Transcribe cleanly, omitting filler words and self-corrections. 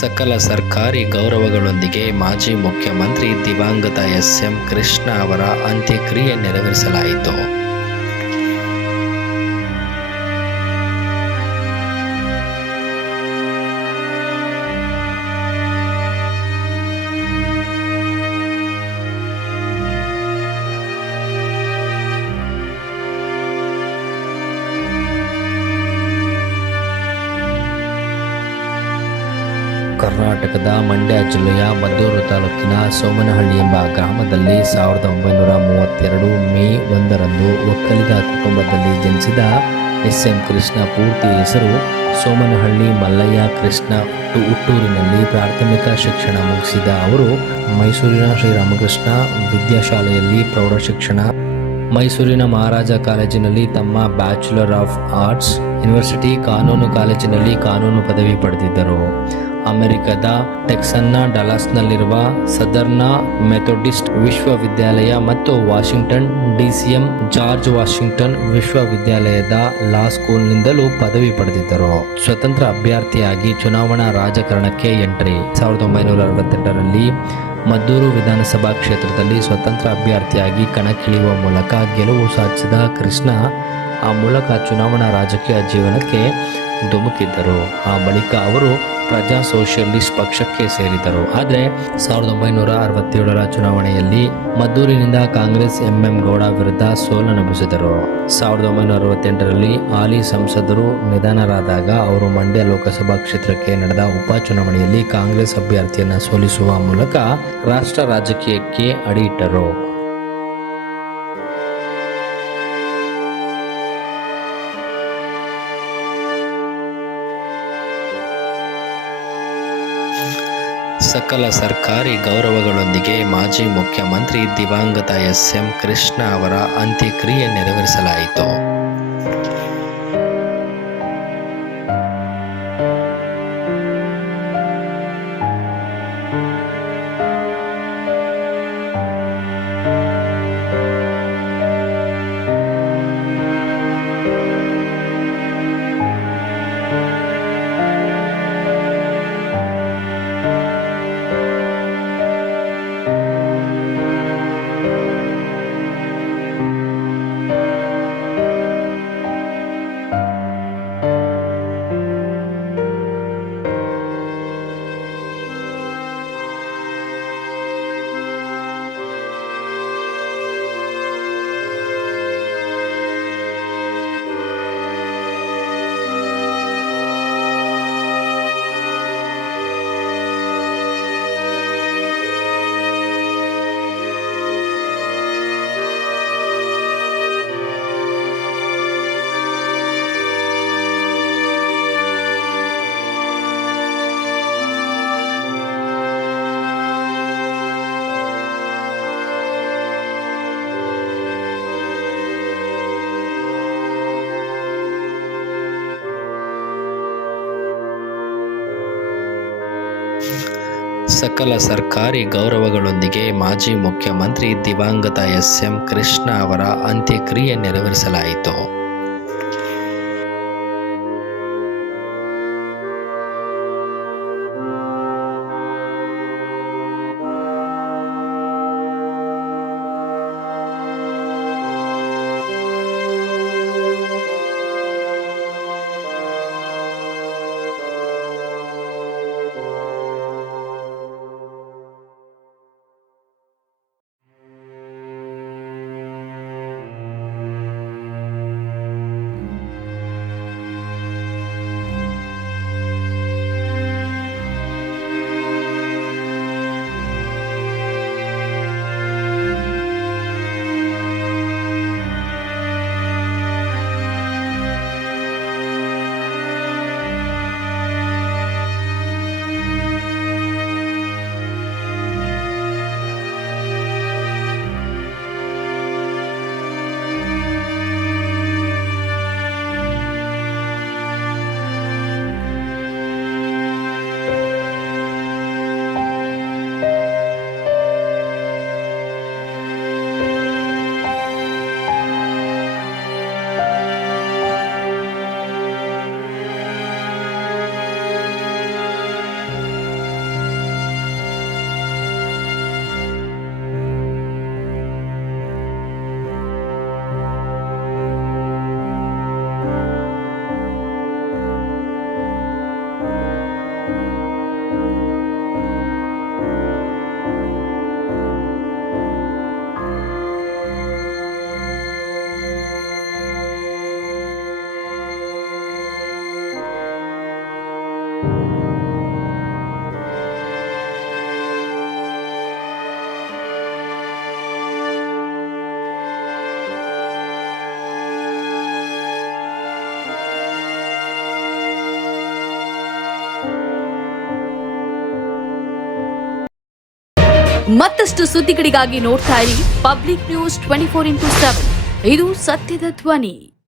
ಸಕಲ ಸರ್ಕಾರಿ ಗೌರವಗಳೊಂದಿಗೆ ಮಾಜಿ ಮುಖ್ಯಮಂತ್ರಿ ದಿವಂಗತ ಎಸ್.ಎಂ. ಕೃಷ್ಣ ಅವರ ಅಂತ್ಯಕ್ರಿಯೆ ನೆರವೇರಿಸಲಾಯಿತು. ಕರ್ನಾಟಕದ ಮಂಡ್ಯ ಜಿಲ್ಲೆಯ ಮದ್ದೂರು ತಾಲೂಕಿನ ಸೋಮನಹಳ್ಳಿ ಎಂಬ ಗ್ರಾಮದಲ್ಲಿ 1932 ಮೇ 1ರಂದು ಒಕ್ಕಲಿಗ ಕುಟುಂಬದಲ್ಲಿ ಜನಿಸಿದ ಎಸ್.ಎಂ. ಕೃಷ್ಣ ಪೂರ್ತಿ ಹೆಸರು ಸೋಮನಹಳ್ಳಿ ಮಲ್ಲಯ್ಯ ಕೃಷ್ಣ. ಹುಟ್ಟೂರಿನಲ್ಲಿ ಪ್ರಾಥಮಿಕ ಶಿಕ್ಷಣ ಮುಗಿಸಿದ ಅವರು ಮೈಸೂರಿನ ಶ್ರೀರಾಮಕೃಷ್ಣ ವಿದ್ಯಾಶಾಲೆಯಲ್ಲಿ ಪ್ರೌಢಶಿಕ್ಷಣ, ಮೈಸೂರಿನ ಮಹಾರಾಜ ಕಾಲೇಜಿನಲ್ಲಿ ತಮ್ಮ ಬ್ಯಾಚುಲರ್ ಆಫ್ ಆರ್ಟ್ಸ್, ಯೂನಿವರ್ಸಿಟಿ ಕಾನೂನು ಕಾಲೇಜಿನಲ್ಲಿ ಕಾನೂನು ಪದವಿ ಪಡೆದಿದ್ದರು. ಅಮೆರಿಕದ ಟೆಕ್ಸನ್ನ ಡಲಾಸ್ನಲ್ಲಿರುವ ಸದರ್ನ್ ಮೆಥೋಡಿಸ್ಟ್ ವಿಶ್ವವಿದ್ಯಾಲಯ ಮತ್ತು ವಾಷಿಂಗ್ಟನ್ ಡಿ.ಸಿ.ಎಂ. ಜಾರ್ಜ್ ವಾಷಿಂಗ್ಟನ್ ವಿಶ್ವವಿದ್ಯಾಲಯದ ಲಾ ಸ್ಕೂಲ್ನಿಂದಲೂ ಪದವಿ ಪಡೆದಿದ್ದರು. ಸ್ವತಂತ್ರ ಅಭ್ಯರ್ಥಿಯಾಗಿ ಚುನಾವಣಾ ರಾಜಕಾರಣಕ್ಕೆ ಎಂಟ್ರಿ. 1968ರಲ್ಲಿ ಮದ್ದೂರು ವಿಧಾನಸಭಾ ಕ್ಷೇತ್ರದಲ್ಲಿ ಸ್ವತಂತ್ರ ಅಭ್ಯರ್ಥಿಯಾಗಿ ಕಣಕ್ಕಿಳಿಯುವ ಮೂಲಕ ಗೆಲುವು ಸಾಧಿಸಿದ ಕೃಷ್ಣ ಆ ಮೂಲಕ ಚುನಾವಣಾ ರಾಜಕೀಯ ಜೀವನಕ್ಕೆ ಧುಮುಕಿದ್ದರು. ಆ ಬಳಿಕ ಅವರು ಪ್ರಜಾ ಸೋಷಿಯಲಿಸ್ಟ್ ಪಕ್ಷಕ್ಕೆ ಸೇರಿದರು. ಆದರೆ 1967ರ ಚುನಾವಣೆಯಲ್ಲಿ ಮದ್ದೂರಿನಿಂದ ಕಾಂಗ್ರೆಸ್ ಎಂ.ಎಂ. ಗೌಡ ವಿರುದ್ಧ ಸೋಲನುಭವಿಸಿದರು. 1968ರಲ್ಲಿ ಹಾಲಿ ಸಂಸದರು ನಿಧನರಾದಾಗ ಅವರು ಮಂಡ್ಯ ಲೋಕಸಭಾ ಕ್ಷೇತ್ರಕ್ಕೆ ನಡೆದ ಉಪಚುನಾವಣೆಯಲ್ಲಿ ಕಾಂಗ್ರೆಸ್ ಅಭ್ಯರ್ಥಿಯನ್ನು ಸೋಲಿಸುವ ಮೂಲಕ ರಾಷ್ಟ್ರ ರಾಜಕೀಯಕ್ಕೆ ಅಡಿಯಿಟ್ಟರು. ಸಕಲ ಸರ್ಕಾರಿ ಗೌರವಗಳೊಂದಿಗೆ ಮಾಜಿ ಮುಖ್ಯಮಂತ್ರಿ ದಿವಂಗತ ಎಸ್.ಎಂ. ಕೃಷ್ಣ ಅವರ ಅಂತ್ಯಕ್ರಿಯೆ ನೆರವೇರಿಸಲಾಯಿತು. ಸಕಲ ಸರ್ಕಾರಿ ಗೌರವಗಳೊಂದಿಗೆ ಮಾಜಿ ಮುಖ್ಯಮಂತ್ರಿ ದಿವಂಗತ ಎಸ್.ಎಂ. ಕೃಷ್ಣ ಅವರ ಅಂತ್ಯಕ್ರಿಯೆ ನೆರವೇರಿಸಲಾಯಿತು. ಮತ್ತಷ್ಟು ಸುದ್ದಿಗಳಿಗಾಗಿ ನೋಡ್ತಾ ಇರಿ ಪಬ್ಲಿಕ್ ನ್ಯೂಸ್ 24x7. ಇದು ಸತ್ಯದ ಧ್ವನಿ.